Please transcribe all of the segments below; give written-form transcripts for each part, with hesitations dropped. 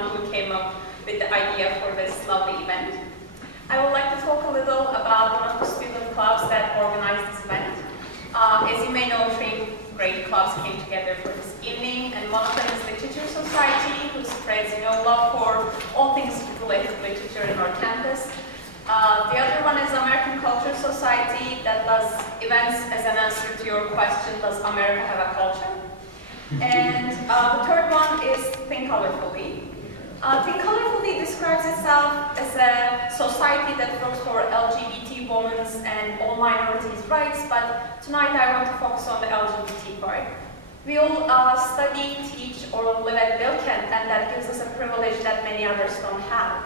one who came up with the idea for this lovely event. I would like to talk a little about one of the student clubs that organized this event. As you may know, 3 great clubs came together for this evening, and one of them is the Literature Society, who spreads love for all things related to literature in our campus. The other one is American Culture Society, that does events as an answer to your question, does America have a culture? And the third one is Think Colorfully. Think Colorfully describes itself as a society that works for LGBT women's and all minorities' rights, but tonight I want to focus on the LGBT part. We all study, teach, or live at Bilkent, and that gives us a privilege that many others don't have.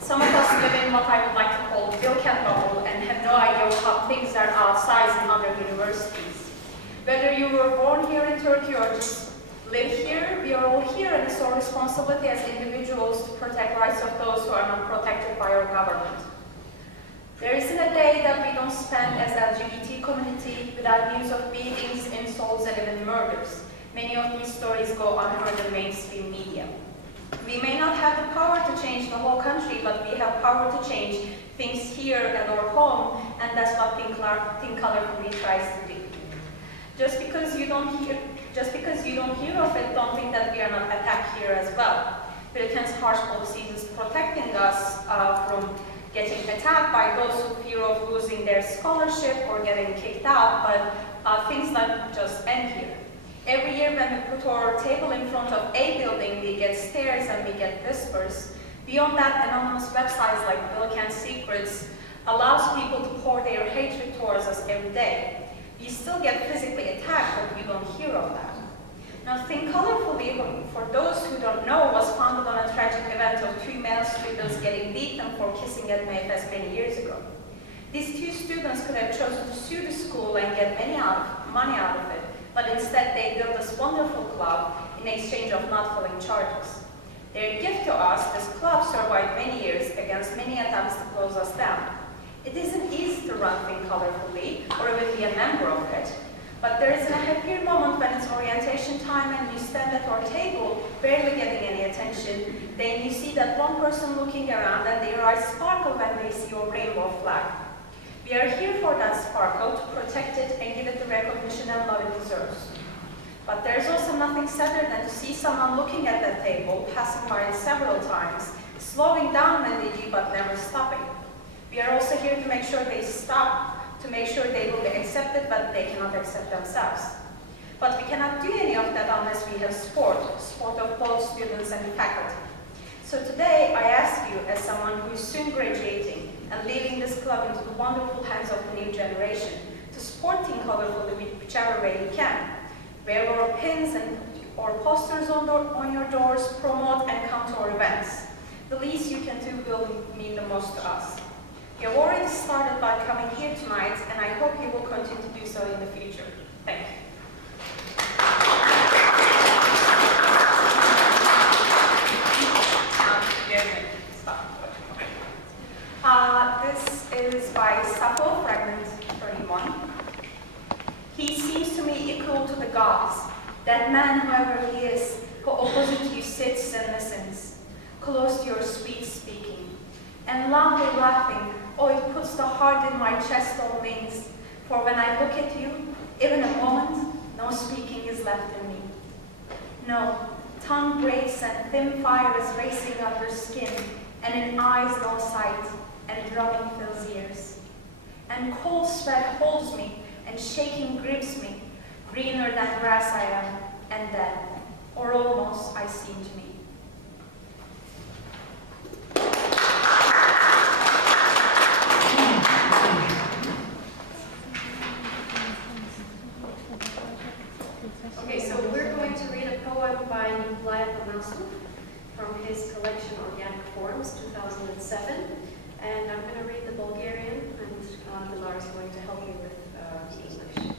Some of us live in what I would like to call Bilkent bubble and have no idea how things are outside in other universities. Whether you were born here in Turkey or just live here, we are all here, and it's our responsibility as individuals to protect rights of those who are not protected by our government. There isn't a day that we don't spend as LGBT community without news of beatings, insults, and even murders. Many of these stories go unheard in mainstream media. We may not have the power to change the whole country, but we have power to change things here at our home, and that's what Think Colorfully tries to do. Just because you don't hear of it, don't think that we are not attacked here as well. Bilkent's harsh policies is protecting us from getting attacked by those who fear of losing their scholarship or getting kicked out, but things don't just end here. Every year when we put our table in front of a building, we get stares and we get whispers. Beyond that, anonymous websites like Bilkent Secrets allows people to pour their hatred towards us every day. We still get physically attacked, but we don't hear of that. Now, Think Colorfully, for those who don't know, was founded on a tragic event of 2 male students getting beaten for kissing at Mayfest many years ago. These 2 students could have chosen to sue the school and get money out of it, but instead they built this wonderful club in exchange of not filing charges. Their gift to us, this club survived many years against many attempts to close us down. It isn't easy to run Think Colorfully or even be a member of it, but there isn't a happier moment when it's orientation time and you stand at our table, barely getting any attention, then you see that one person looking around and their eyes sparkle when they see your rainbow flag. We are here for that sparkle, to protect it and give it the recognition and love it deserves. But there's also nothing sadder than to see someone looking at that table, passing by it several times, slowing down when they do but never stopping. We are also here to make sure they stop, to make sure they will be accepted, but they cannot accept themselves. But we cannot do any of that unless we have support of both students and faculty. So today, I ask you, as someone who is soon graduating and leaving this club into the wonderful hands of the new generation, to support Think Colorfully whichever way you can. Wear our pins or posters on your doors, promote and come to our events. The least you can do will mean the most to us. You have already started by coming here tonight, and I hope you will continue to do so in the future. Thank you. This is by Sappho, Fragment 31. He seems to me equal to the gods, that man, whoever he is, who opposite you sits and listens, close to your sweet speaking, and loudly laughing. Oh, it puts the heart in my chest on wings, for when I look at you, even a moment, no speaking is left in me. No, tongue breaks and thin fire is racing up your skin, and in eyes no sight, and drumming fills ears. And cold sweat holds me, and shaking grips me, greener than grass I am, and dead, or almost I seem to me. Okay, so we're going to read a poem by Nikolay from his collection Organic Forms, 2007. And I'm going to read the Bulgarian, and Dilara is going to help me with the English.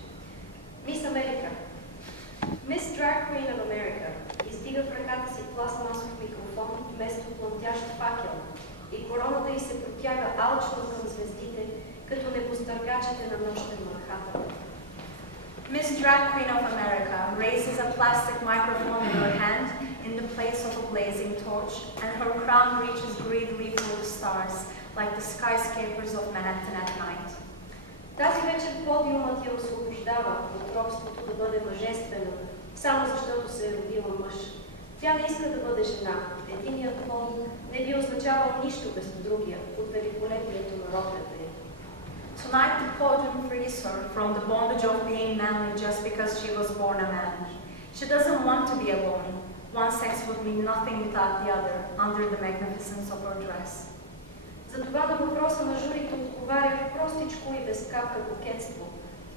Miss America. Miss Drag Queen of America издига в ръката си пластмасов микрофон вместо плъмтящ факел и короната й се протяга алчно към звездите, като небостъргачите на нощен Манхатън. Miss Drag Queen of America raises a plastic microphone in her hand in the place of a blazing torch, and her crown reaches greedily for the stars, like the skyscrapers of Manhattan at night. Тази вечер подиумът я освобождава от робството да бъде мъжествена, само защото се е родила мъж. Тя не иска да бъде жена. Единият пол не би означавал нищо без другия от великолепието на роката й. Tonight the podium frees her from the bondage of being manly just because she was born a man. She doesn't want to be alone. One sex would mean nothing without the other, under the magnificence of her dress. Затова на въпроса на журито отговаря простичко и без капка кокетство.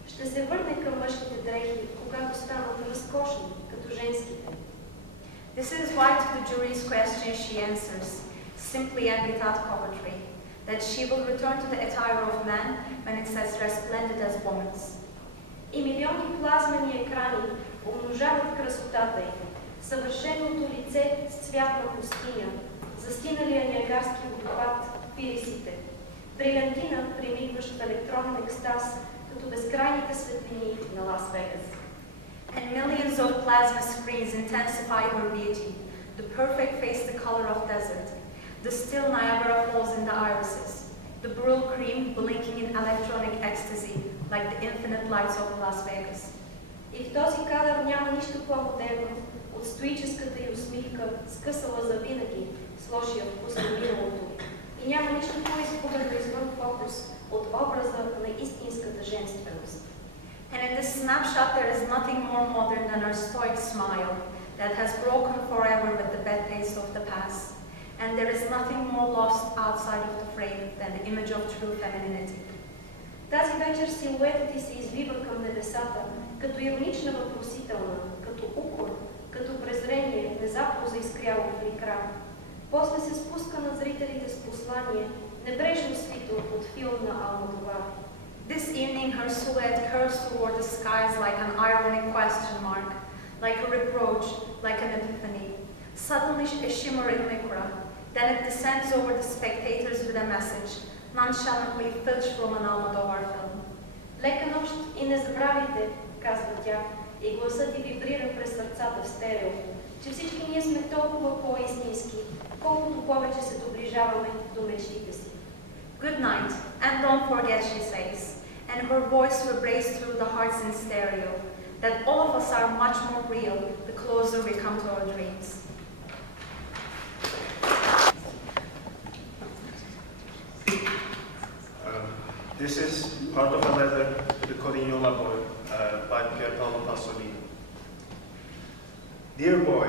Ще се върне към мъжките дрехи, когато станат разкошни, като женските. This is why to the jury's question she answers, simply and without coquetry, that she will return to the attire of man when it's as resplendent as woman's. И милиони плазмени екрани умножават красотата й. Съвършеното лице с цвят на пустиня, застиналия ниагарски водопад в ирисите, брилянтина, примигващ в електронен екстаз, като безкрайните светлини на Лас Вегас. And millions of plasma screens intensify her beauty, the perfect face the color of desert, the still Niagara Falls in the irises, the Brule cream blinking in electronic ecstasy, like the infinite lights of Las Vegas. И в този кадър няма нищо по-модерно от стоическата й усмивка, скъсала завинаги с лошия вкус на миналото. И няма нищо по-изгубено извън фокус от образа на истинската женственост. And in this snapshot there is nothing more modern than her stoic smile that has broken forever with the bad taste of the past. And there is nothing more lost outside of the frame than the image of true femininity. Тази вечер силуетът й се извива към небесата, като иронична въпросителна, като укор, като презрение, внезапно заискряло в икра. После се спуска над зрителите с послание, небрежно свито от филм на Алмодовар. This evening her silhouette curves toward the skies like an ironic question mark, like a reproach, like an epiphany. Suddenly a shimmer in lycra, then it descends over the spectators with a message, nonchalantly filched from an Almodovar film. Лека нощ и не забравяйте, казва тя, и гласът й вибрира през сърцата в стерео, че всички ние сме толкова по-истински, колкото повече се доближаваме до мечтите си. Good night, and don't forget, she says, and her voice vibrates through the hearts in stereo, that all of us are much more real the closer we come to our dreams. This is part of a letter to the Codignola boy by Pier Paolo Pasolini. Dear boy,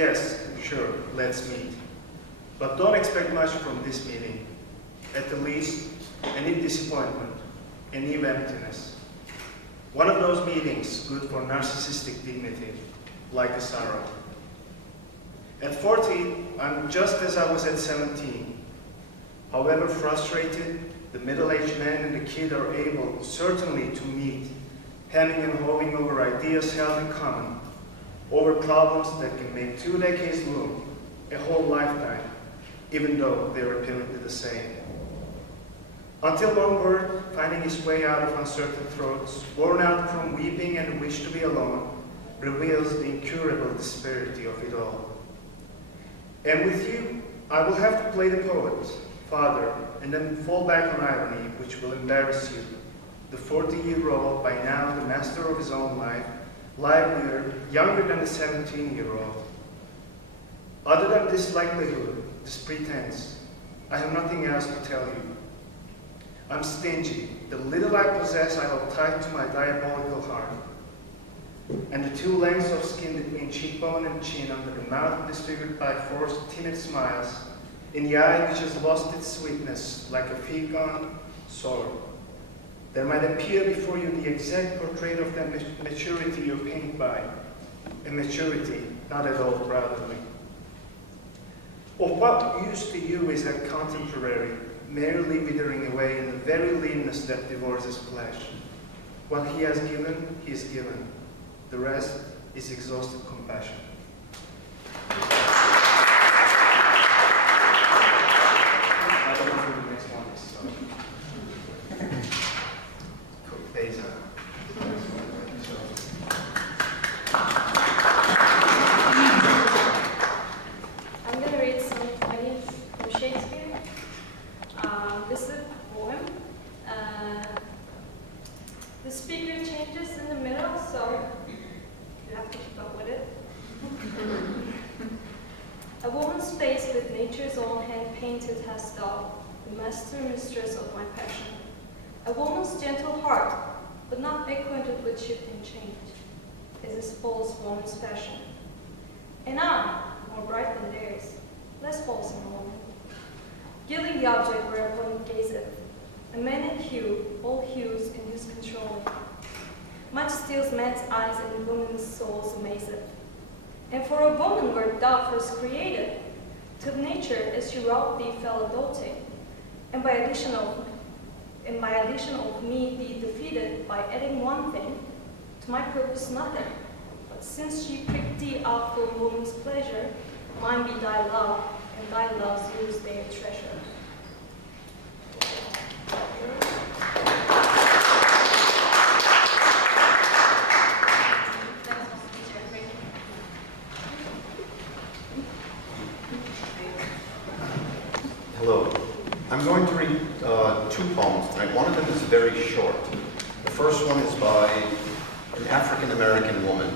yes, sure, let's meet. But don't expect much from this meeting. At the least, any disappointment, any emptiness. One of those meetings good for narcissistic dignity, like a sorrow. At 40, I'm just as I was at 17. However frustrated, the middle-aged man and the kid are able, certainly, to meet, hemming and hawing over ideas held in common, over problems that can make 2 decades loom, a whole lifetime, even though they're apparently the same. Until one word, finding its way out of uncertain throats, worn out from weeping and the wish to be alone, reveals the incurable disparity of it all. And with you, I will have to play the poet, father, and then fall back on irony, which will embarrass you. The 40-year-old, by now the master of his own life, livelier, younger than the 17-year-old. Other than this likelihood, this pretense, I have nothing else to tell you. I'm stingy. The little I possess I hold tight to my diabolical heart. And the 2 lengths of skin between cheekbone and chin under the mouth disfigured by forced, timid smiles, in the eye which has lost its sweetness, like a fecund sorrow. There might appear before you the exact portrait of that maturity you paint by, a maturity not at all proud of me. Of what use to you is that contemporary, merely withering away in the very leanness that divorces flesh? What he has given, he is given. The rest is exhausted compassion. Beyza. face with nature's own hand-painted hast thou, the master-mistress of my passion. A woman's gentle heart, but not acquainted with shifting change, is this false woman's fashion. And I, more bright than theirs, less false in woman, gilding the object whereupon it gazeth, a man in hue, all hues in his control. Much steals man's eyes and woman's soul's amazeth. And for a woman wert thou first created, to nature as she wrought thee fell a doting, and by addition of me thee defeated by adding one thing, to my purpose nothing. But since she pricked thee out for woman's pleasure, mine be thy love, and thy love's use their treasure. Hello. I'm going to read two poems tonight. One of them is very short. The first one is by an African-American woman,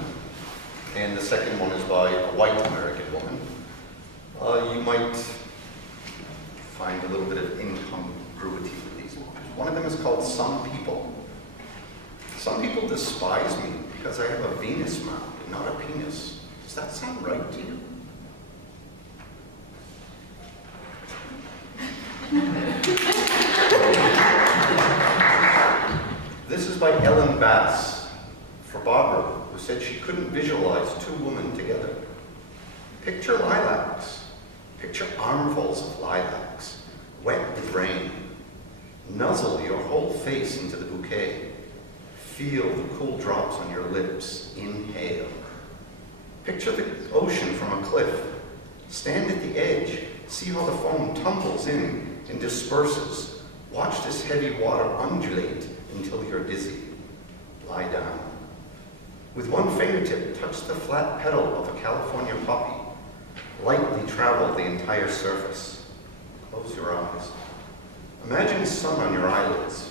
and the second one is by a white American woman. You might find a little bit of incongruity with these poems. One of them is called Some People. Some people despise me because I have a Venus mound, not a penis. Does that sound right to you? This is by Ellen Bass for Barbara, who said she couldn't visualize two women together. Picture lilacs. Picture armfuls of lilacs, wet with rain. Nuzzle your whole face into the bouquet. Feel the cool drops on your lips. Inhale. Picture the ocean from a cliff. Stand at the edge. See how the foam tumbles in and disperses. Watch this heavy water undulate until you're dizzy. Lie down. With one fingertip, touch the flat petal of a California poppy. Lightly travel the entire surface. Close your eyes. Imagine sun on your eyelids.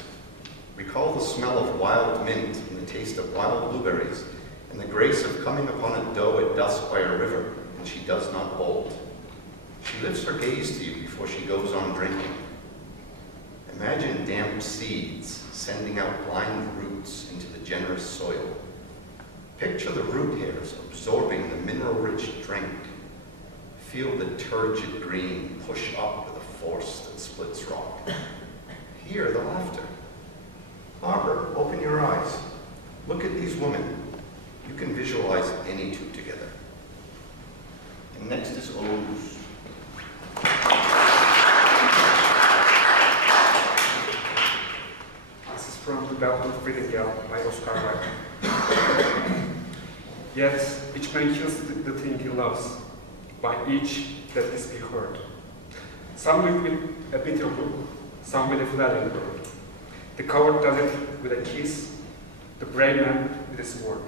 Recall the smell of wild mint and the taste of wild blueberries and the grace of coming upon a doe at dusk by a river, and she does not bolt. She lifts her gaze to you before she goes on drinking. Imagine damp seeds sending out blind roots into the generous soil. Picture the root hairs absorbing the mineral-rich drink. Feel the turgid green push up with a force that splits rock. Hear the laughter. Harper, open your eyes. Look at these women. You can visualize any two together. And next is Oğuz. This is from the Ballad of Gaol by Oscar Wilde. Yet each man kills the thing he loves, by each that is be heard. Some with a bitter look, some with a flattering word. The coward does it with a kiss, the brave man with a sword.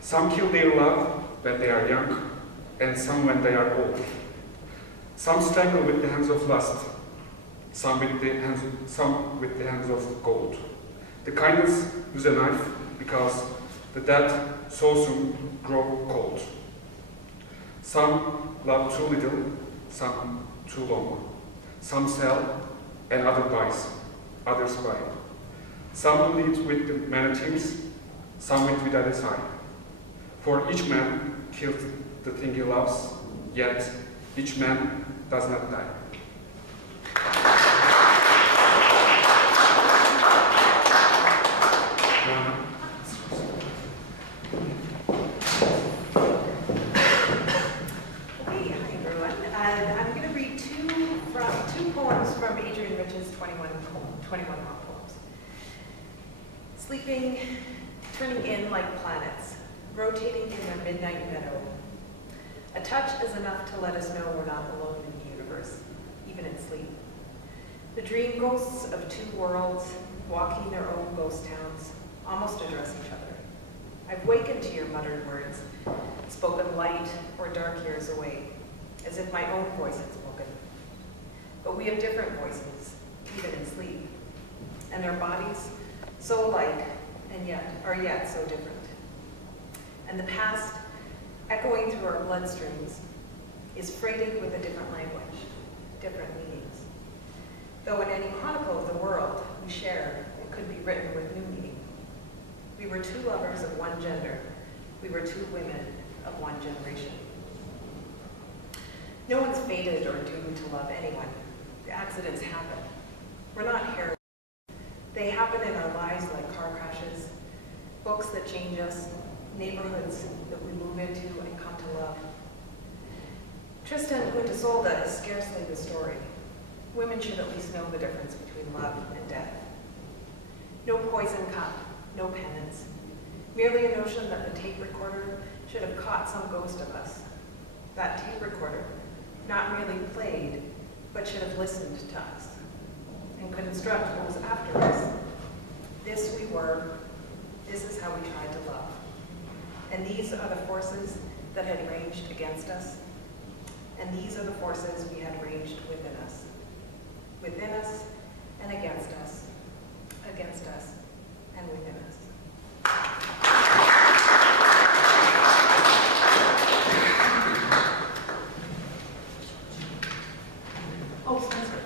Some kill their love when they are young, and some when they are old. Some strangle with the hands of lust, some with the hands of gold. The kindness use a knife because the dead so soon grow cold. Some love too little, some too long. Some sell and others buys, others buy. Some lead with the manatees, some with other side. For each man kills the thing he loves, yet each man does not die. Okay, hi everyone. I'm going to read two poems from Adrienne Rich's 21 mock poems. Sleeping, turning in like planets, rotating in their midnight meadow. A touch is enough to let us know we're not alone in the universe, even in sleep. The dream ghosts of two worlds, walking their own ghost towns, almost address each other. I've wakened to your muttered words, spoken light or dark years away, as if my own voice had spoken. But we have different voices, even in sleep, and their bodies so alike and yet so different. And the past, echoing through our bloodstreams, is freighted with a different language, different meanings. Though in any chronicle of the world we share, it could be written with new meaning. We were two lovers of one gender. We were two women of one generation. No one's fated or doomed to love anyone. The accidents happen. We're not heroes. They happen in our lives like car crashes, books that change us, neighborhoods that we move into and come to love. Tristan und Isolde is scarcely the story. Women should at least know the difference between love and death. No poison cup, no penance. Merely a notion that the tape recorder should have caught some ghost of us. That tape recorder, not merely played, but should have listened to us and could instruct what was after us. This we were, this is how we tried to love. And these are the forces that had raged against us, and these are the forces we had raged within us and against us and within us. Oh, Spencer.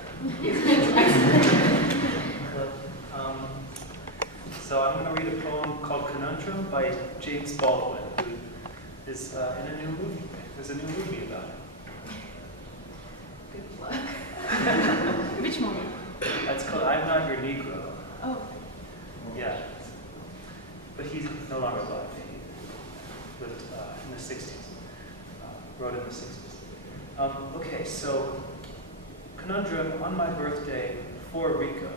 So I'm going to read a poem called Conundrum by James Baldwin, who is in a new movie. There's a new movie about it. Good luck. Which movie? It's called I'm Not Your Negro. Oh. Yeah. But he's no longer alive. He lived in the 60s. Wrote in the 60s. Okay, so Conundrum on my birthday for Rico.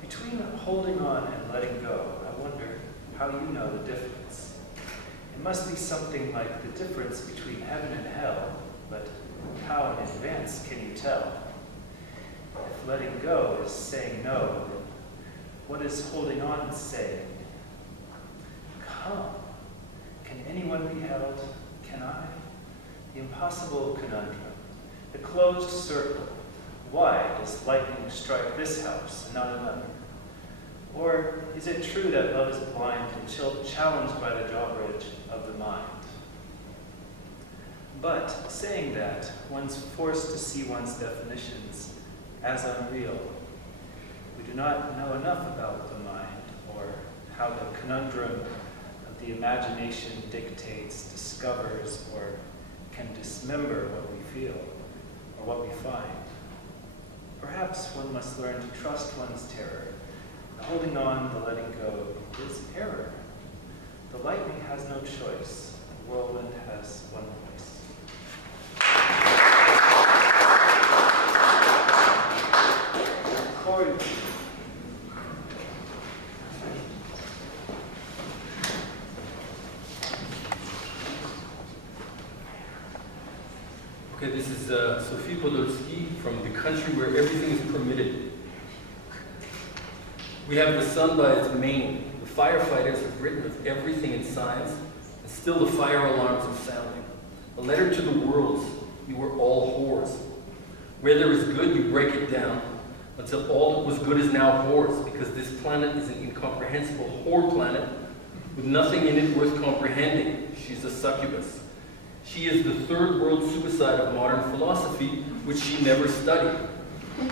Between holding on and letting go, I wonder how you know the difference. It must be something like the difference between heaven and hell, but how in advance can you tell? If letting go is saying no, then what is holding on saying? Come. Can anyone be held? Can I? The impossible conundrum. The closed circle. Why does lightning strike this house and not another? Or is it true that love is blind and challenged by the drawbridge of the mind? But saying that, one's forced to see one's definitions as unreal. We do not know enough about the mind, or how the conundrum of the imagination dictates, discovers, or can dismember what we feel, or what we find. Perhaps one must learn to trust one's terror. The holding on, the letting go, is error. The lightning has no choice, the whirlwind has one voice. Corey. Okay, this is Sophie Podolsky from The Country Where Everything is Permitted. We have the sun by its mane. The firefighters have written of everything in science, and still the fire alarms are sounding. A letter to the worlds, you are all whores. Where there is good, you break it down, until all that was good is now whores, because this planet is an incomprehensible whore planet, with nothing in it worth comprehending. She's a succubus. She is the third world suicide of modern philosophy, which she never studied.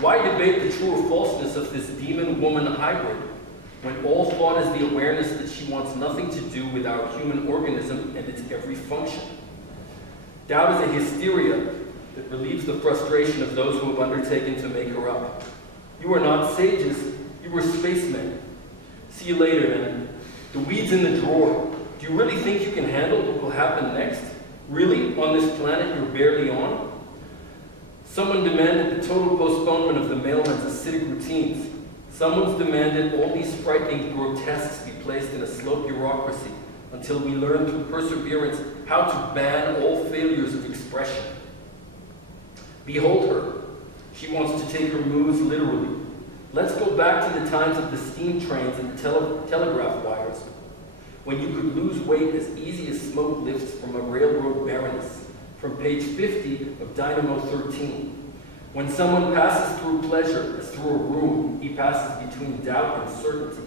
Why debate the true or falseness of this demon-woman hybrid, when all thought is the awareness that she wants nothing to do with our human organism and its every function? Doubt is a hysteria that relieves the frustration of those who have undertaken to make her up. You are not sages, you are spacemen. See you later, then. The weeds in the drawer. Do you really think you can handle what will happen next? Really, on this planet you're barely on? Someone demanded the total postponement of the mailman's acidic routines. Someone's demanded all these frightening grotesques be placed in a slow bureaucracy until we learn through perseverance how to ban all failures of expression. Behold her. She wants to take her moves literally. Let's go back to the times of the steam trains and the telegraph wires, when you could lose weight as easy as smoke lifts from a railroad baroness, from page 50 of Dynamo 13. When someone passes through pleasure as through a room, he passes between doubt and certainty.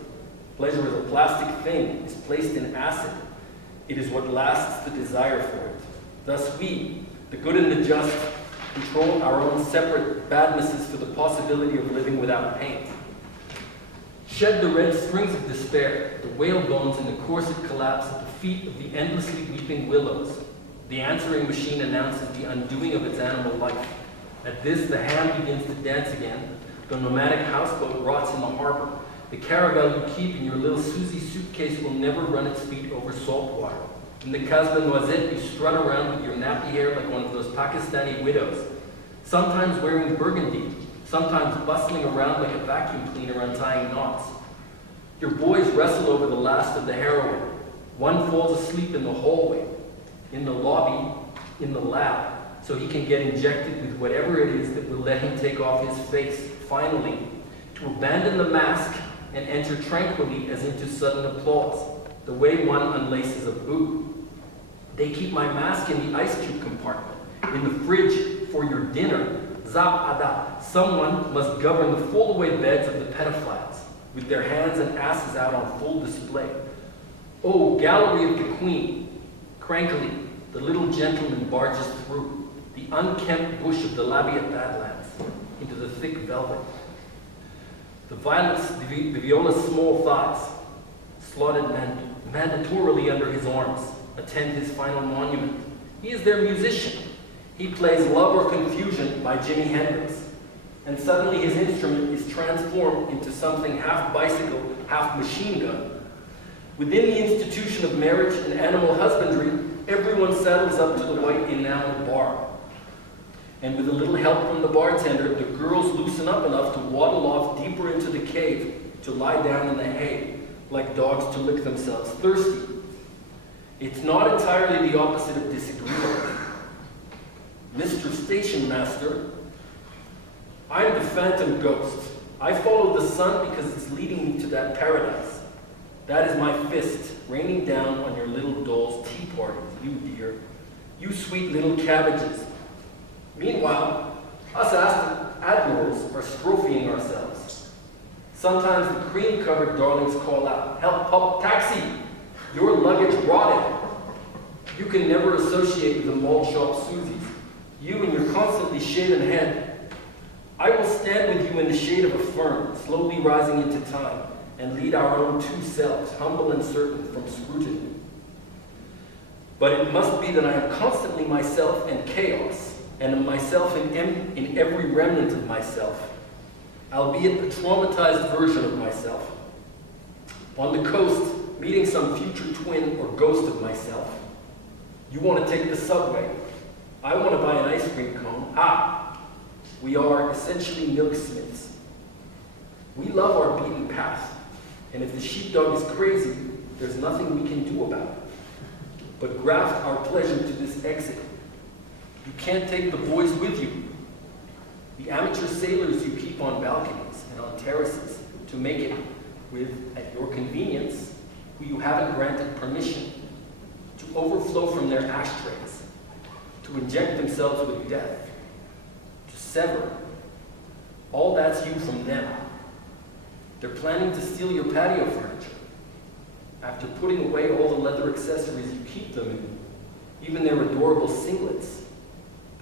Pleasure is a plastic thing, is placed in acid. It is what lasts the desire for it. Thus we, The good and the just control our own separate badnesses for the possibility of living without pain. Shed the red strings of despair, the whalebones in the corset collapse at the feet of the endlessly weeping willows. The answering machine announces the undoing of its animal life. At this, the hand begins to dance again. The nomadic houseboat rots in the harbor. The caravel you keep in your little Susie suitcase will never run its feet over salt water. In the Casbah Noisette, you strut around with your nappy hair like one of those Pakistani widows, sometimes wearing burgundy, sometimes bustling around like a vacuum cleaner untying knots. Your boys wrestle over the last of the heroin. One falls asleep in the hallway, in the lobby, in the lab, so he can get injected with whatever it is that will let him take off his face, finally, to abandon the mask and enter tranquilly as into sudden applause, the way one unlaces a boot. They keep my mask in the ice cube compartment, in the fridge for your dinner. Zap ada. Someone must govern the fold-away beds of the pedophiles, with their hands and asses out on full display. Oh, gallery of the queen. Crankily, the little gentleman barges through, the unkempt bush of the Labiat Badlands, into the thick velvet. The violets, the viola's small thighs, slotted mandatorily under his arms, attend his final monument. He is their musician. He plays Love or Confusion by Jimi Hendrix. And suddenly his instrument is transformed into something half bicycle, half machine gun. Within the institution of marriage and animal husbandry, everyone saddles up to the white enameled bar. And with a little help from the bartender, the girls loosen up enough to waddle off deeper into the cave, to lie down in the hay, like dogs to lick themselves thirsty. It's not entirely the opposite of disagreement. Mr. Station Master, I'm the phantom ghost. I follow the sun because it's leading me to that paradise. That is my fist raining down on your little doll's tea parties, you dear. You sweet little cabbages. Meanwhile, us admirals are strophying ourselves. Sometimes the cream-covered darlings call out, "Help, help, taxi! Your luggage rotted." You can never associate with the malt shop Susies. You and your constantly shaven head. I will stand with you in the shade of a fern, slowly rising into time, and lead our own two selves, humble and certain, from scrutiny. But it must be that I am constantly myself and chaos, and myself in every remnant of myself, albeit a traumatized version of myself. On the coast, meeting some future twin or ghost of myself. You want to take the subway. I want to buy an ice cream cone. Ah, we are essentially milksmiths. We love our beaten path, and if the sheepdog is crazy, there's nothing we can do about it. But graft our pleasure to this exit. You can't take the boys with you. The amateur sailors you keep on balconies and on terraces to make it with, at your convenience, who you haven't granted permission to overflow from their ashtrays, to inject themselves with death, to sever. All that's you from them. They're planning to steal your patio furniture. After putting away all the leather accessories you keep them in, even their adorable singlets,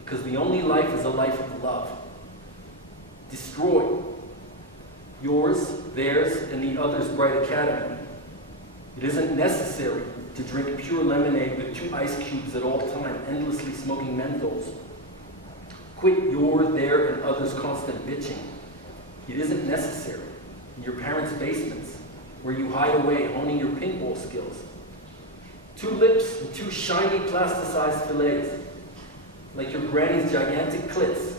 because the only life is a life of love. Destroy. Yours, theirs, and the other's bright academy. It isn't necessary to drink pure lemonade with 2 ice cubes at all time, endlessly smoking menthols. Quit your, their, and others' constant bitching. It isn't necessary in your parents' basements, where you hide away, honing your pinball skills. 2 lips and 2 shiny plasticized fillets, like your granny's gigantic clits.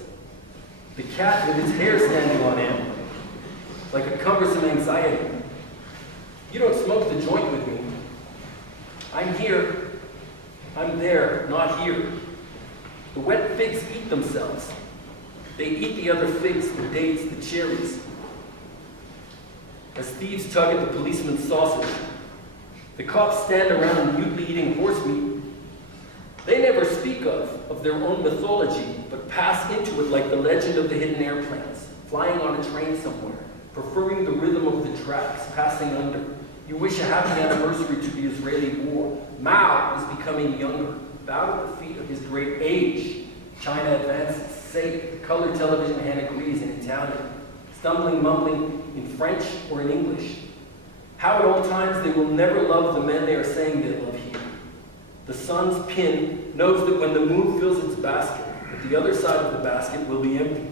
The cat with his hair standing on end, like a cumbersome anxiety. You don't smoke the joint with me. I'm here. I'm there, not here. The wet figs eat themselves. They eat the other figs, the dates, the cherries. As thieves tug at the policeman's sausage, the cops stand around mutely eating horse meat. They never speak of their own mythology, but pass into it like the legend of the hidden airplanes, flying on a train somewhere, preferring the rhythm of the tracks, passing under. You wish a happy anniversary to the Israeli war. Mao is becoming younger, bowed at the feet of his great age. China advances, sake, color television hand agrees in Italian, stumbling, mumbling in French or in English. How at all times they will never love the men they are saying they love here. The sun's pin knows that when the moon fills its basket, that the other side of the basket will be empty.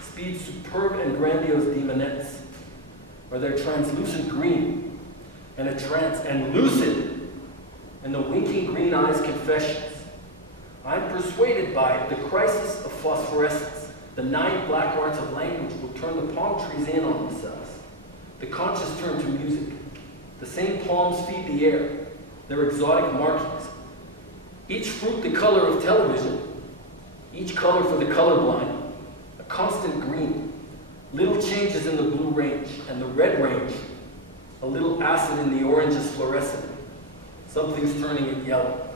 Speed's superb and grandiose demonettes, or their translucent green, and a trance, and lucid, and the winking green eyes' confessions. I'm persuaded by the crisis of phosphorescence. The 9 black arts of language will turn the palm trees in on themselves. The conscious turn to music. The same palms feed the air, their exotic markings. Each fruit the color of television, each color for the colorblind, a constant green. Little changes in the blue range and the red range. A little acid in the orange is fluorescent. Something's turning it yellow.